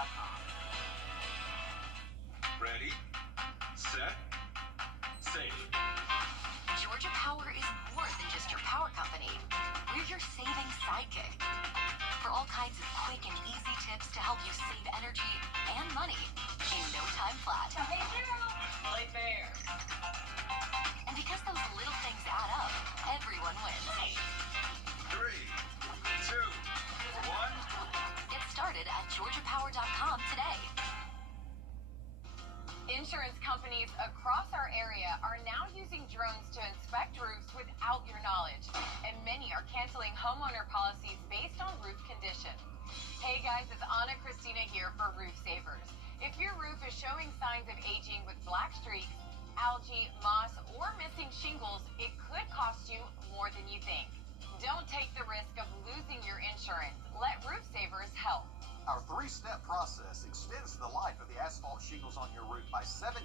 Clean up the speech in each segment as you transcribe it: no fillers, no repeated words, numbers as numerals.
GeorgiaPower.com. Ready, set, save. Georgia Power is more than just your power company. We're your saving sidekick. For all kinds of quick and easy tips to help you save energy and money in no time flat. Hey, girl. Play fair. And because those little things add up, everyone wins. 3, 2, 1. Get started at GeorgiaPower.com today. Insurance companies across our area are now using drones to inspect roofs without your knowledge, and many are canceling homeowner policies based on roof condition. Hey guys, it's Anna Christina here for Roof Savers. If your roof is showing signs of aging with black streaks, algae, moss, or missing shingles, it could cost you more than you think. Don't take the risk of losing your insurance. Let Roof Savers help. Our 3-step process extends the life of the asphalt shingles on your roof by 17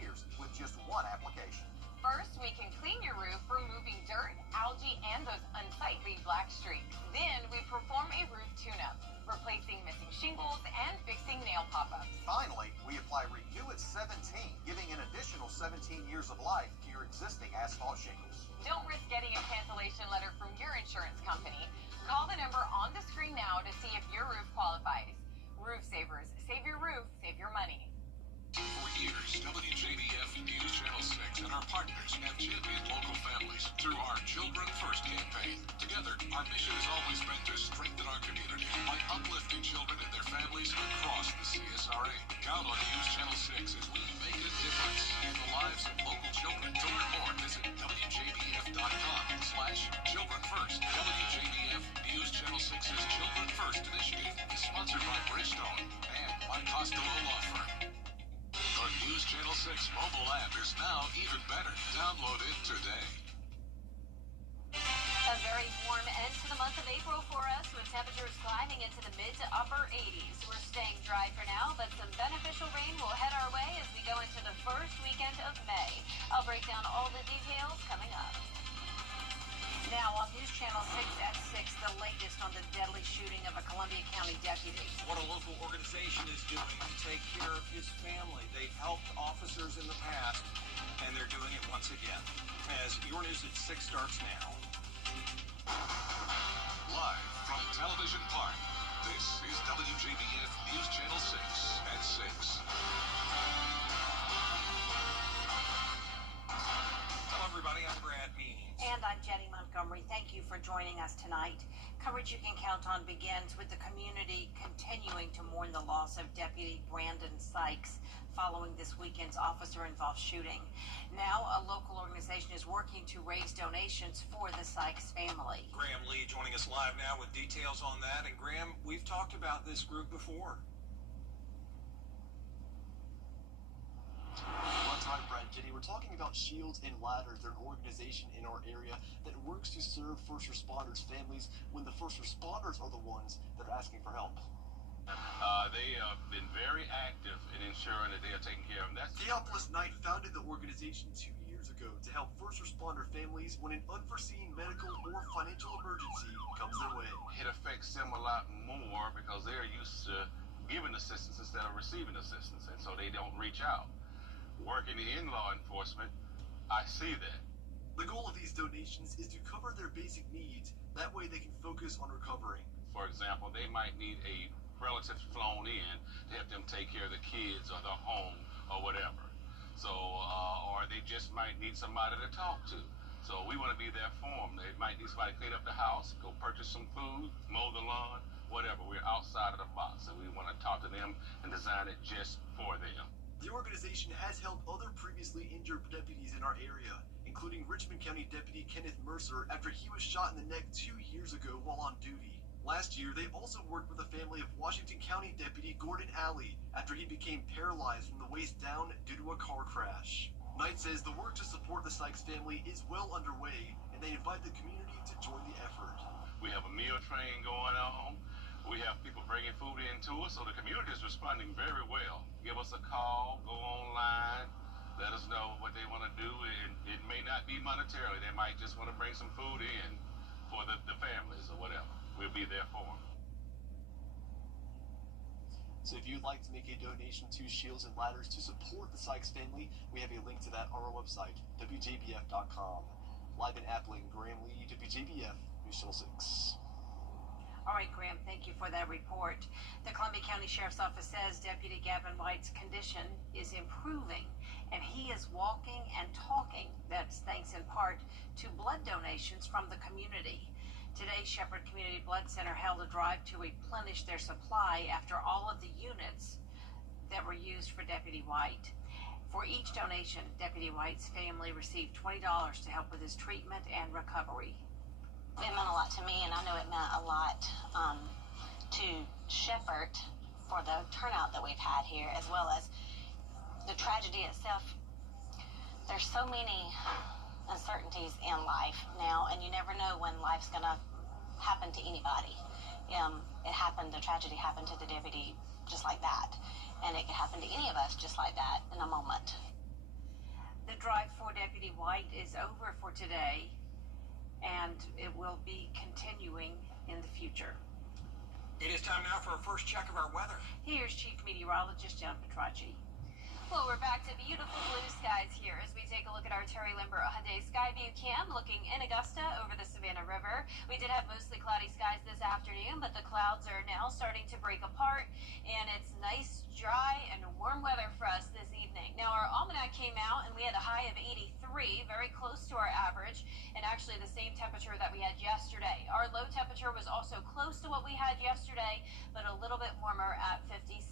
years with just one application. First, we can clean your roof, removing dirt, algae, and those unsightly black streaks. Then, we perform a roof tune-up, replacing missing shingles and fixing nail pop-ups. Finally, we apply Renew at 17, giving an additional 17 years of life to your existing asphalt shingles. Don't risk getting a cancellation letter from your insurance company. Call the number on the screen now to see if your roof qualifies. Roof Savers. Save your roof, save your money. For years, WJBF News Channel 6 and our partners have championed local families through our Children First campaign. Together, our mission has always been to strengthen our community by uplifting children and their families across the CSRA. Count on News Channel 6 as we make a difference in the lives of local children. To learn more, visit WJBF.com/Children First. WJBF News Channel 6's Children First initiative is sponsored by Bridgestone and by Costello Law Firm. The News Channel 6 mobile app is now even better. Download it today. A very warm end to the month of April for us, with temperatures climbing into the mid to upper 80s. We're staying dry for now, but some beneficial rain will head our way as we go into the first weekend of May. I'll break down all the details coming up. Now on News Channel 6 at 6, the latest on the deadly shooting of a Columbia County deputy. What a local organization is doing to take care of his family. They've helped officers in the past, and they're doing it once again. As Your News at 6 starts now. Live from Television Park, this is WJBF News Channel 6 at 6. Hello, everybody. I'm Brad Means. And I'm Jenny Montgomery. Thank you for joining us tonight. Coverage you can count on begins with the community continuing to mourn the loss of Deputy Brandon Sykes following this weekend's officer-involved shooting. Now, a local organization is working to raise donations for the Sykes family. Graham Lee joining us live now with details on that. And Graham, we've talked about this group before. That's right, Brad. Jenny, we're talking about Shields and Ladders. They're an organization in our area that works to serve first responders' families when the first responders are the ones that are asking for help. They have been very active in ensuring that they are taking care of them. Theophilus Knight founded the organization 2 years ago to help first responder families when an unforeseen medical or financial emergency comes their way. It affects them a lot more because they are used to giving assistance instead of receiving assistance, and so they don't reach out. Working in law enforcement, I see that. The goal of these donations is to cover their basic needs. That way they can focus on recovering. For example, they might need a relative flown in to help them take care of the kids or the home or whatever. So, or they just might need somebody to talk to. So we want to be there for them. They might need somebody to clean up the house, go purchase some food, mow the lawn, whatever. We're outside of the box, and we want to talk to them and design it just for them. The organization has helped other previously injured deputies in our area, including Richmond County Deputy Kenneth Mercer after he was shot in the neck 2 years ago while on duty. Last year, they also worked with the family of Washington County Deputy Gordon Alley after he became paralyzed from the waist down due to a car crash. Knight says the work to support the Sykes family is well underway, and they invite the community to join the effort. We have a meal train going on. We have people bringing food in to us, so the community is responding very well. Give us a call, go online, let us know what they want to do, and it may not be monetarily. They might just want to bring some food in for the families or whatever. We'll be there for them. So if you'd like to make a donation to Shields and Ladders to support the Sykes family, we have a link to that on our website, WJBF.com. Live in Appling, Graham Lee, WJBF, News Channel 6. All right, Graham, thank you for that report. The Columbia County Sheriff's Office says Deputy Gavin White's condition is improving, and he is walking and talking. That's thanks in part to blood donations from the community. Today, Shepherd Community Blood Center held a drive to replenish their supply after all of the units that were used for Deputy White. For each donation, Deputy White's family received $20 to help with his treatment and recovery. It meant a lot to me, and I know it meant a lot to Shepherd for the turnout that we've had here, as well as the tragedy itself. There's so many uncertainties in life now, and you never know when life's going to happen to anybody. It happened, the tragedy happened to the deputy just like that, and it could happen to any of us just like that in a moment. The drive for Deputy White is over for today, and it will be continuing in the future. It is time now for our first check of our weather. Here's Chief Meteorologist John Petracci. Well, we're back to beautiful blue skies here as we take a look at our Terry Limber Hyundai Skyview cam looking in Augusta over the Savannah River. We did have mostly cloudy skies this afternoon, but the clouds are now starting to break apart, and it's nice, dry, and warm weather for us this evening. Now, our almanac came out, and we had a high of 83, very close to our average, and actually the same temperature that we had yesterday. Our low temperature was also close to what we had yesterday, but a little bit warmer at 56.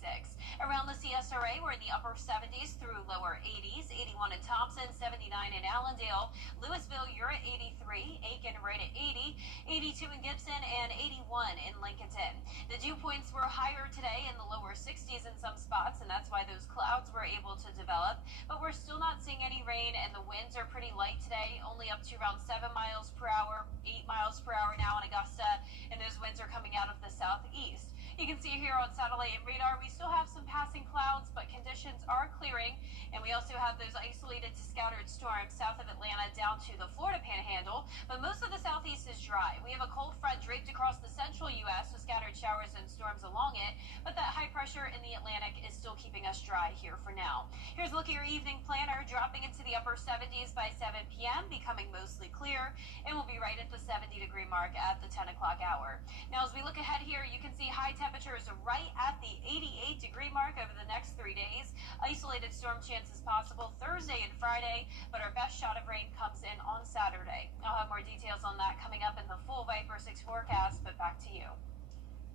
Around the CSRA, we're in the upper 70s through lower 80s, 81 in Thompson, 79 in Allendale, Louisville, you're at 83, Aiken right at 80, 82 in Gibson, and 81 in Lincolnton. The dew points were higher today in the lower 60s in some spots, and that's why those clouds were able to develop, but we're still not seeing any rain, and the winds are pretty light today, only up to around 7 miles per hour, 8 miles per hour now in Augusta, and those winds are coming out of the southeast. You can see here on satellite and radar, we still have some passing clouds, but conditions are clearing, and we also have those isolated to scattered storms south of Atlanta down to the Florida Panhandle, but most of the southeast is dry. We have a cold front draped across the central U.S. with scattered showers and storms along it, but that high pressure in the Atlantic is still keeping us dry here for now. Here's a look at your evening planner, dropping into the upper 70s by 7 p.m., becoming mostly clear, and we'll be right at the 70-degree mark at the 10 o'clock hour. Now, as we look ahead here, you can see high temperatures right at the 88-degree mark over the next 3 days. Isolated storm chances possible Thursday and Friday, but our best shot of rain comes in on Saturday. I'll have more details on that coming up in the full Viper 6 forecast, but back to you.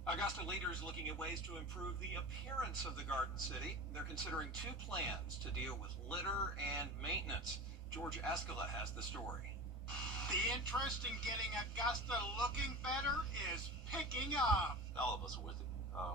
Augusta leaders looking at ways to improve the appearance of the Garden City. They're considering two plans to deal with litter and maintenance. George Escala has the story. The interest in getting Augusta looking better is picking up. All of us are with it.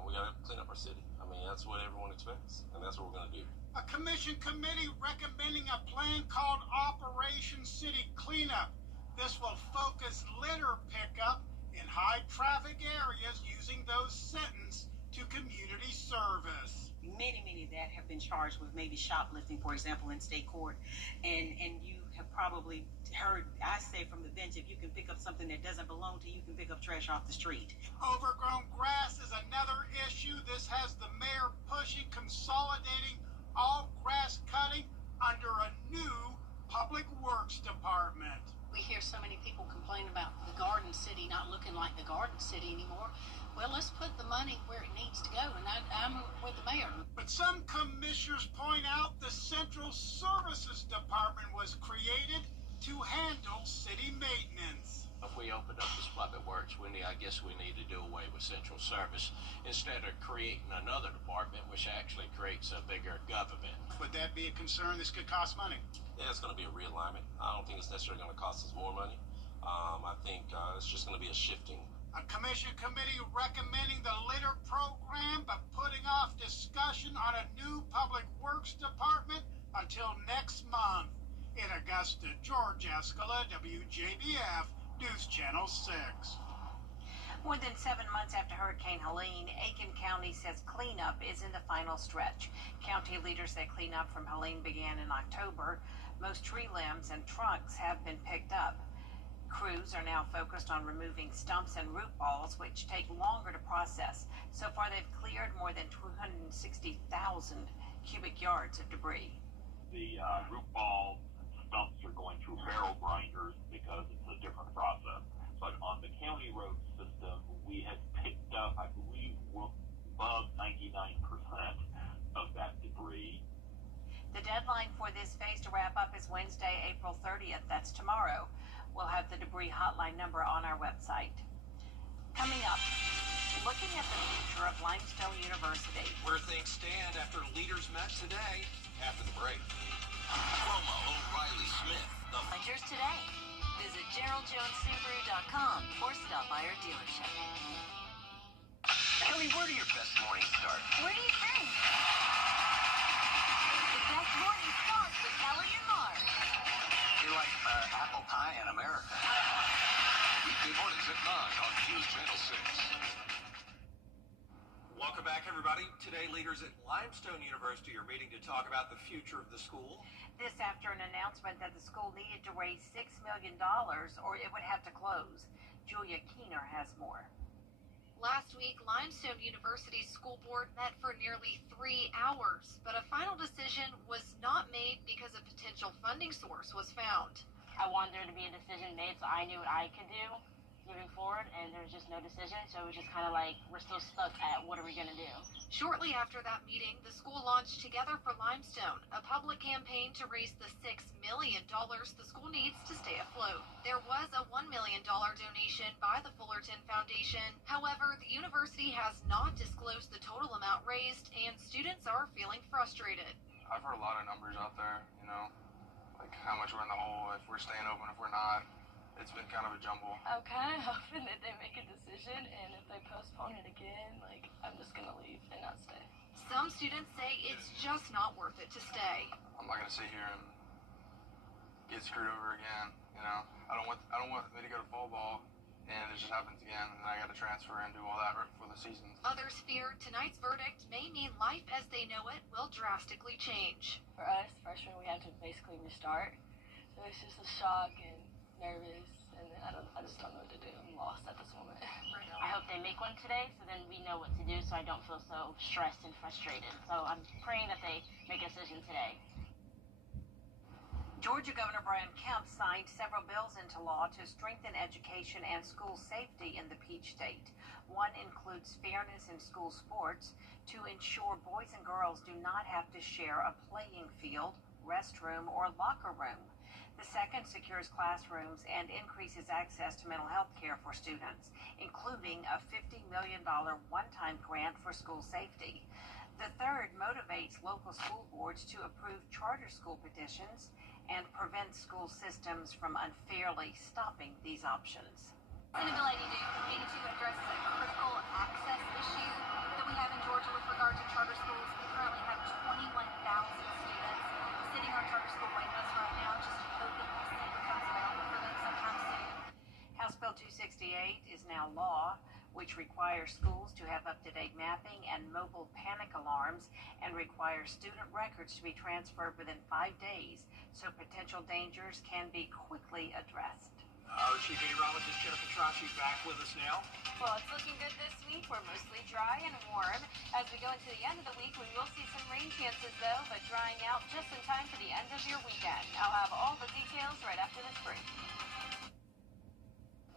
We got to clean up our city. I mean, that's what everyone expects, and that's what we're going to do. A commission committee recommending a plan called Operation City Cleanup. This will focus litter pickup in high-traffic areas using those sentenced to community service. Many that have been charged with maybe shoplifting, for example, in state court, and you have probably heard I say from the bench, if you can pick up something that doesn't belong to you, you can pick up trash off the street. Overgrown grass is another issue. This has the mayor pushing consolidating all grass cutting under a new public works department. We hear so many people complain about the Garden City not looking like the Garden City anymore. Well, let's put the money where it needs to go, and I'm with the mayor. But some commissioners point out the Central Services Department was created to handle city maintenance. If we open up this public works, I guess we need to do away with central service instead of creating another department, which actually creates a bigger government. Would that be a concern? This could cost money. Yeah, it's going to be a realignment. I don't think it's necessarily going to cost us more money. I think it's just going to be a shifting. A commission committee recommending the litter program, but putting off discussion on a new public works department until next month. In Augusta, George Escala, WJBF, News Channel 6. More than 7 months after Hurricane Helene, Aiken County says cleanup is in the final stretch. County leaders say cleanup from Helene began in October. Most tree limbs and trunks have been picked up. Crews are now focused on removing stumps and root balls, which take longer to process. So far, they've cleared more than 260,000 cubic yards of debris. The root balls and stumps are going through barrel grinders because it's a different process. But on the county road system, we have picked up, I believe, above 99% of that debris. The deadline for this phase to wrap up is Wednesday, April 30th. That's tomorrow. We'll have the debris hotline number on our website. Coming up, looking at the future of Limestone University. Where things stand after leaders met today after the break. Roma O'Reilly Smith. Rangers today. Visit GeraldJonesSubaru.com or stop by our dealership. Kelly, where do your best mornings start? What do you think? The best morning starts with Kelly and Mark. You're like apple pie in America. Weekday mornings at 9 on News Channel 6. Welcome back, everybody. Today, leaders at Limestone University are meeting to talk about the future of the school. This after an announcement that the school needed to raise $6 million or it would have to close. Julia Keener has more. Last week, Limestone University's school board met for nearly 3 hours, but a final decision was not made because a potential funding source was found. I wanted there to be a decision made so I knew what I could do moving forward, and there was just no decision, so it was just kind of like we're still stuck at what are we going to do. Shortly after that meeting, the school launched Together for Limestone, a public campaign to raise the $6 million the school needs to stay afloat. There was a $1 million donation by the Fullerton Foundation. However, the university has not disclosed the total amount raised, and students are feeling frustrated. I've heard a lot of numbers out there, you know, like how much we're in the hole, if we're staying open, if we're not. It's been kind of a jumble. I'm kind of hoping that they make a decision, and if they postpone it again, like, I'm just going to leave and not stay. Some students say it's just not worth it to stay. I'm not going to sit here and get screwed over again, you know. I don't want me to go to fall ball, and it just happens again, and then I got to transfer and do all that for the season. Others fear tonight's verdict may mean life as they know it will drastically change. For us, freshmen, we had to basically restart, so it's just a shock and nervous, and I just don't know what to do. I'm lost at this moment. I hope they make one today, so then we know what to do, so I don't feel so stressed and frustrated. So I'm praying that they make a decision today. Georgia Governor Brian Kemp signed several bills into law to strengthen education and school safety in the Peach State. One includes fairness in school sports to ensure boys and girls do not have to share a playing field, restroom, or locker room. The second secures classrooms and increases access to mental health care for students, including a $50 million one-time grant for school safety. The third motivates local school boards to approve charter school petitions and prevents school systems from unfairly stopping these options. Sustainability needed to address a critical access issue that we have in Georgia with regard to charter schools. We currently have 21,000 students sitting on charter school wait lists right now. Just hope that we see becomes available for them sometime soon. House Bill 268 is now law, which requires schools to have up-to-date mapping and mobile panic alarms and requires student records to be transferred within 5 days so potential dangers can be quickly addressed. Our chief meteorologist, Jennifer Tracci, back with us now. Well, it's looking good this week. We're mostly dry and warm. As we go into the end of the week, we will see some rain chances, though, but drying out just in time for the end of your weekend. I'll have all the details right after this break.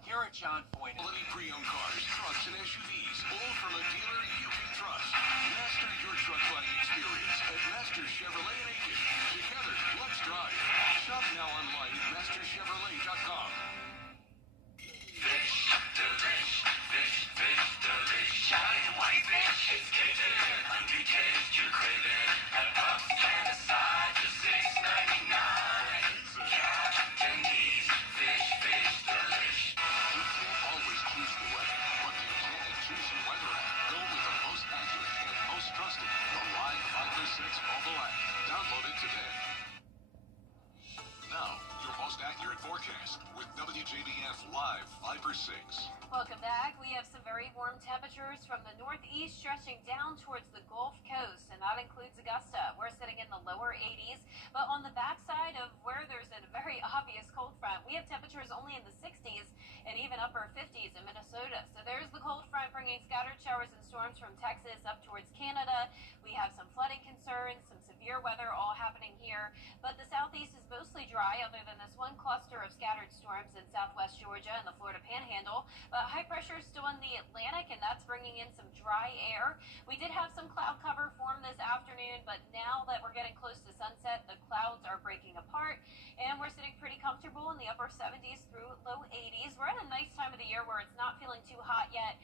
Here at John Foyne. Quality pre-owned cars, trucks, and SUVs, all from a dealer you can trust. Master your truck buying experience at Master Chevrolet and Aiken. Together, let's drive. Shop now online at masterchevrolet.com. Fish delish, fish delish. Shine white fish, it's good. Undecayed, you crave it. A puff and a side for $6.99. Captain D's fish delish. You can't always choose the weather, but you can choose your weather app. Go with the most accurate and most trusted, the Live 536 mobile app. Download it today. Now, your most accurate forecast with WJBF Live 5/6. Welcome back. We have some very warm temperatures from the northeast stretching down towards the Gulf Coast, and that includes Augusta. We're sitting in the lower 80s, but on the backside of where there's a very obvious cold front, we have temperatures only in the 60s. upper 50s in Minnesota. So there's the cold front bringing scattered showers and storms from Texas up towards Canada. We have some flooding concerns, some severe weather all happening here. But the southeast is mostly dry other than this one cluster of scattered storms in southwest Georgia and the Florida Panhandle. But high pressure is still in the Atlantic, and that's bringing in some dry air. We did have some cloud cover form this afternoon, but now that we're getting close to sunset, the clouds are breaking apart, and we're sitting pretty comfortable in the upper 70s through low 80s. We're at a nice time of the year where it's not feeling too hot yet,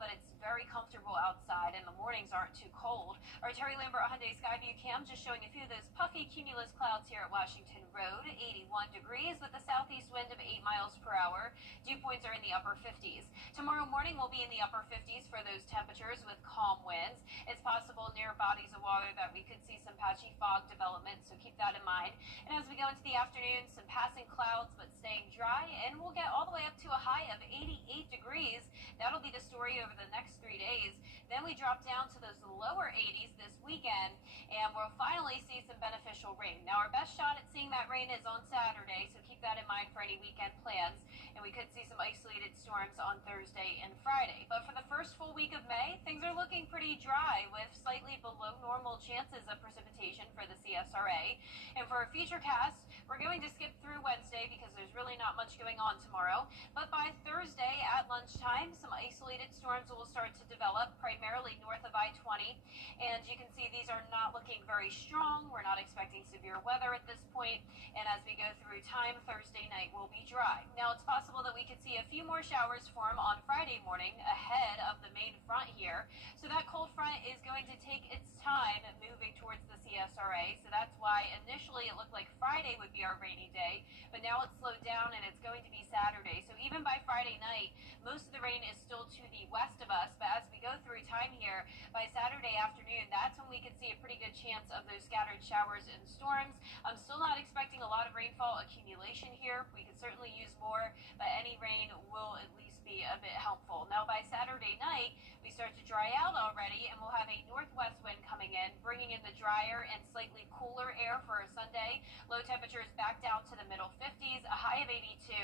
but it's very comfortable outside, and the mornings aren't too cold. Our Terry Lambert Hyundai Skyview cam just showing a few of those puffy cumulus clouds here at Washington Road. 81 degrees with a southeast wind of 8 miles per hour. Dew points are in the upper 50s. Tomorrow morning we'll be in the upper 50s for those temperatures with calm winds. It's possible near bodies of water that we could see some patchy fog development, so keep that in mind. And as we go into the afternoon, some passing clouds but staying dry, and we'll get all the way up to a high of 88 degrees. That'll be the story over the next 3 days. Then we drop down to those lower 80s this weekend, and we'll finally see some beneficial rain. Now, our best shot at seeing that rain is on Saturday, so keep that in mind for any weekend plans. And we could see some isolated storms on Thursday and Friday. But for the first full week of May, things are looking pretty dry with slightly below normal chances of precipitation for the CSRA. And for a future cast, we're going to skip through Wednesday because there's really not much going on tomorrow. But by Thursday at lunchtime, some isolated storms will start to develop, primarily north of I-20. And you can see these are not looking very strong. We're not expecting severe weather at this point. And as we go through time, Thursday night will be dry. Now, it's possible that we could see a few more showers form on Friday morning ahead of the main front here. So that cold front is going to take its time moving towards the CSRA. So that's why initially it looked like Friday would be our rainy day, but now it's slowed down and it's going to be Saturday. So even by Friday night, most of the rain is still to the west of us, but as we go through time here, by Saturday afternoon, that's when we could see a pretty good chance of those scattered showers and storms. I'm still not expecting a lot of rainfall accumulation here. We could certainly use more, but any rain will at least be a bit helpful. Now, by Saturday night, we start to dry out already, and we'll have a northwest wind coming in, bringing in the drier and slightly cooler air for a Sunday. Low temperatures back down to the middle 50s, a high of 82,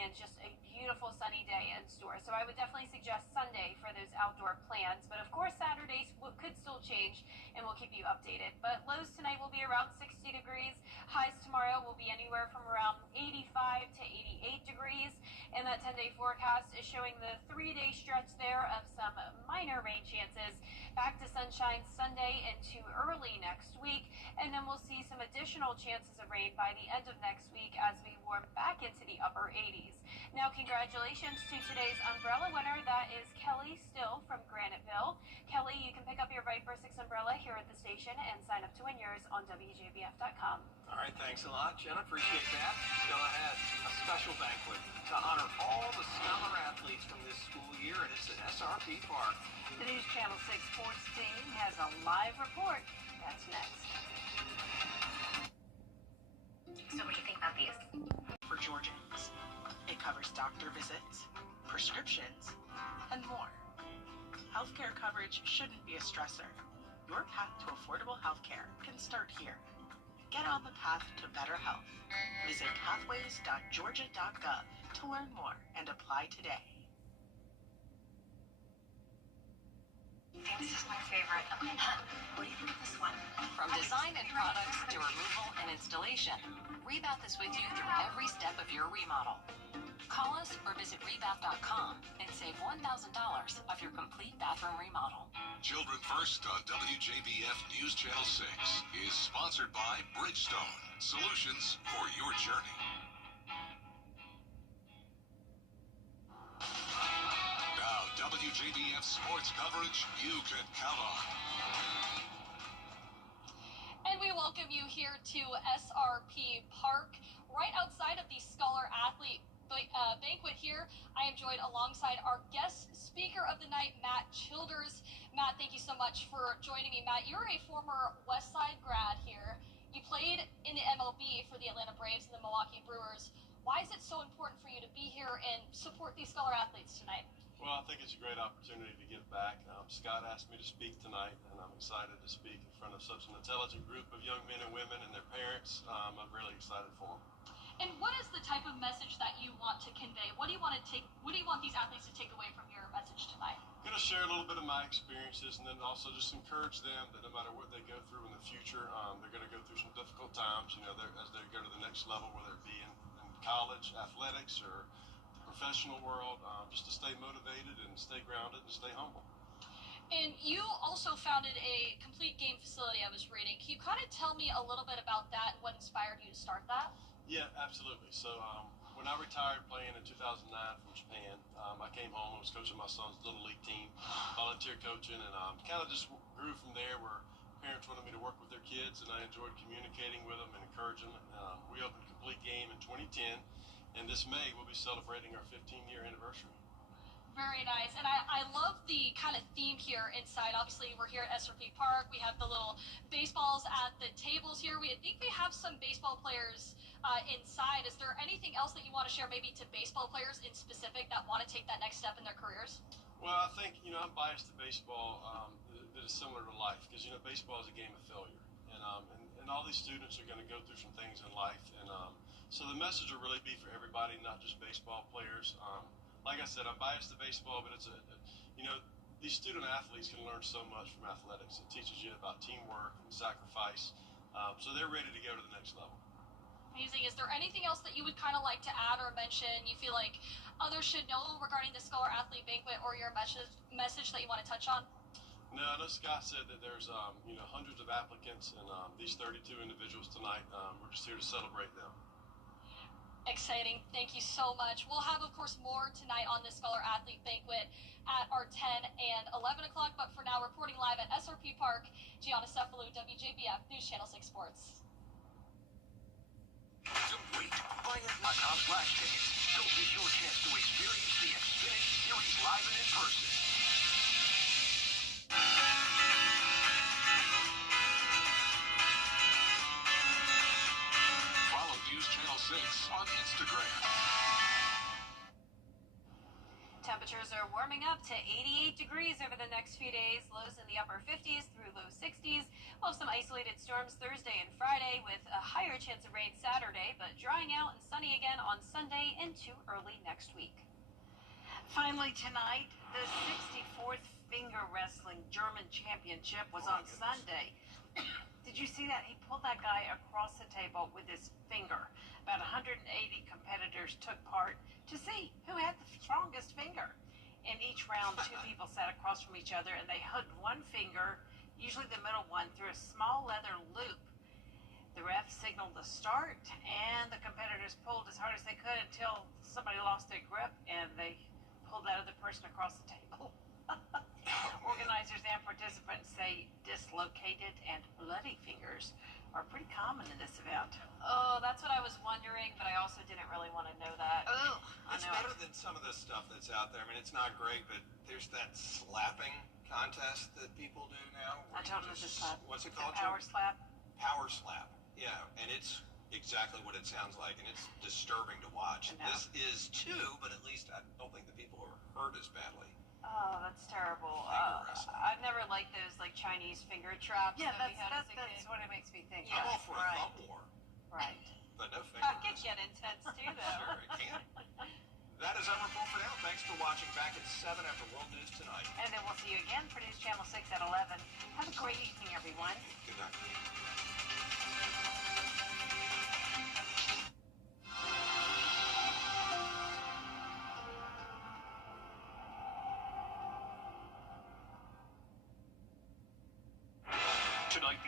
and just a beautiful sunny day in store. So I would definitely suggest Sunday for those outdoor plans. But of course, Saturdays could still change, and we'll keep you updated. But lows tonight will be around 60 degrees. Highs tomorrow will be anywhere from around 85 to 88 degrees. And that 10-day forecast is showing the 3-day stretch there of some minor rain chances. Back to sunshine Sunday into early next week. And then we'll see some additional chances of rain by the end of next week as we warm back into the upper 80s. Now, congratulations to today's umbrella winner. That is Kelly Still from Graniteville. Kelly, you can pick up your Viper 6 umbrella here at the station and sign up to win yours on WJBF.com. All right, thanks a lot, Jen. Appreciate that. Still ahead, a special banquet to honor all the stellar athletes from this school year, and it's at SRP Park. The News Channel 6 sports team has a live report. That's next. So what do you think about these? For Georgians, it covers doctor visits, prescriptions, and more. Healthcare coverage shouldn't be a stressor. Your path to affordable healthcare can start here. Get on the path to better health. Visit pathways.georgia.gov to learn more and apply today. This is my favorite. Okay, what do you think of this one? From design and products to removal and installation, Rebath is with you through every step of your remodel. Call us or visit rebath.com and save $1,000 off your complete bathroom remodel. Children First on WJBF News Channel 6 is sponsored by Bridgestone, solutions for your journey. Now, WJBF sports coverage you can count on. And we welcome you here to SRP Park, right outside of the Scholar Athlete banquet here. I am joined alongside our guest speaker of the night, Matt Childers. Matt, thank you so much for joining me. Matt, you're a former Westside grad here. You played in the MLB for the Atlanta Braves and the Milwaukee Brewers. Why is it so important for you to be here and support these Scholar Athletes tonight? Well, I think it's a great opportunity to give back. Scott asked me to speak tonight, and I'm excited to speak in front of such an intelligent group of young men and women and their parents. I'm really excited for them. And what is the type of message that you want to convey? What do you want these athletes to take away from your message tonight? I'm going to share a little bit of my experiences, and then also just encourage them that no matter what they go through in the future, they're going to go through some difficult times, as they go to the next level, whether it be in college, athletics, or the professional world, just to stay motivated and stay grounded and stay humble. And you also founded a complete game facility, I was reading. Can you kind of tell me a little bit about that and what inspired you to start that? Yeah, absolutely. So when I retired playing in 2009 from Japan, I came home and was coaching my son's little league team, volunteer coaching, and kind of just grew from there where parents wanted me to work with their kids, and I enjoyed communicating with them and encouraging them. We opened Complete Game in 2010, and this May we'll be celebrating our 15-year anniversary. Very nice. And I love the kind of theme here inside. Obviously, we're here at SRP Park. We have the little baseballs at the tables here. I think we have some baseball players inside. Is there anything else that you want to share maybe to baseball players in specific that want to take that next step in their careers? Well, I think, I'm biased to baseball that is similar to life because, baseball is a game of failure. And all these students are going to go through some things in life. And so the message will really be for everybody, not just baseball players. Like I said, I'm biased to baseball, but it's these student athletes can learn so much from athletics. It teaches you about teamwork and sacrifice. So they're ready to go to the next level. Amazing. Is there anything else that you would kind of like to add or mention you feel like others should know regarding the Scholar Athlete Banquet or your message that you want to touch on? No, I know Scott said that there's hundreds of applicants, and these 32 individuals tonight, we're just here to celebrate them. Exciting. Thank you so much. We'll have, of course, more tonight on the Scholar Athlete Banquet at our 10 and 11 o'clock. But for now, reporting live at SRP Park, Gianna Cephalou, WJBF News Channel 6 Sports. Don't wait. Buy at Blackout/tickets. Don't miss your chance to experience the Xfinity Series live and in person. Follow News Channel 6 on Instagram. Temperatures are warming up to 88 degrees over the next few days. Lows in the upper 50s through low 60s. We'll have some isolated storms Thursday and Friday with a higher chance of rain Saturday, but drying out and sunny again on Sunday into early next week. Finally tonight, the 64th Finger Wrestling German Championship was on Sunday. Did you see that? He pulled that guy across the table with his finger. About 180 competitors took part to see who had the strongest finger. In each round, two people sat across from each other and they hooked one finger, usually the middle one, through a small leather loop. The ref signaled the start and the competitors pulled as hard as they could until somebody lost their grip and they pulled that other person across the table. Organizers and participants say dislocated and bloody fingers are pretty common in this event. Oh, that's what I was wondering, but I also didn't really want to know that. Oh, It's better than some of the stuff that's out there. I mean, it's not great, but there's that slapping contest that people do now. I don't know this slap. What's it called? Power slap? Power slap. Yeah, and it's exactly what it sounds like, and it's disturbing to watch. This is too, but at least I don't think the people are hurt as badly. Oh, that's terrible. I've never liked those Chinese finger traps. Yeah, that we had that's as a kid. what it makes me think. I'm all for a thumb war, Right. but no finger That could wrestling. get intense too, though. Sure, it can. That is our report for now. Thanks for watching. Back at 7 after World News Tonight. And then we'll see you again for News Channel 6 at 11. Have a great evening, everyone. Good night.